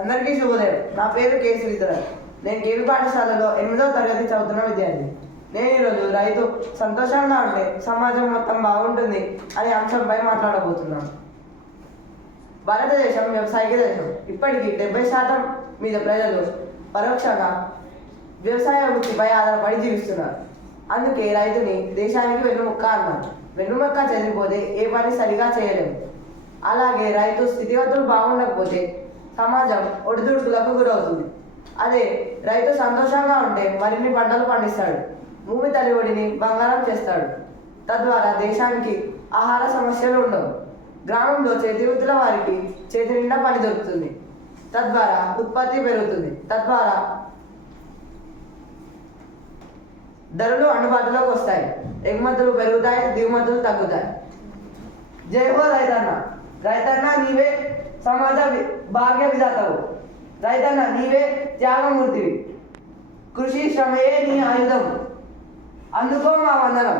అందరికీ శుభోదయం. నా పేరు కె శ్రీధర్. నేను కేవి పాఠశాలలో 8వ తరగతి చదువుతున్న విద్యార్థి. నేను ఈరోజు రైతు సంతోషంగా ఉంటే సమాజం మొత్తం బాగుంటుంది అనే అంశంపై మాట్లాడబోతున్నాను. భారతదేశం వ్యవసాయక దేశం. ఇప్పటికీ 70% మీద ప్రజలు పరోక్షంగా వ్యవసాయ వృత్తిపై ఆధారపడి జీవిస్తున్నారు. అందుకే రైతుని దేశానికి వెన్నుముక్క అన్నారు. వెన్నుముక్క చెదిరిపోతే ఏ పని సరిగా చేయలేము. అలాగే రైతు స్థితిగతులు బాగుండకపోతే సమాజం ఒడిదుడుకులకు గురవుతుంది. అదే రైతు సంతోషంగా ఉంటే మరిన్ని పంటలు పండిస్తాడు. భూమి తల్లి ఒడిని బంగారం చేస్తాడు. తద్వారా దేశానికి ఆహార సమస్యలు ఉండవు. గ్రామంలో చేతి వృత్తుల వారికి చేతి నిండా పని దొరుకుతుంది. తద్వారా ఉత్పత్తి పెరుగుతుంది. తద్వారా ధరలు అందుబాటులోకి వస్తాయి. ఎగుమతులు పెరుగుతాయి, దిగుమతులు తగ్గుతాయి. జై హో రైతన్న. రైతన్న నీవే సమాజ భాగ్య విధాతవు. రైతన్న నీవే త్యాగమూర్తివి. కృషి శ్రమయే నీ ఆయుధం. అందుకో మా వందనం.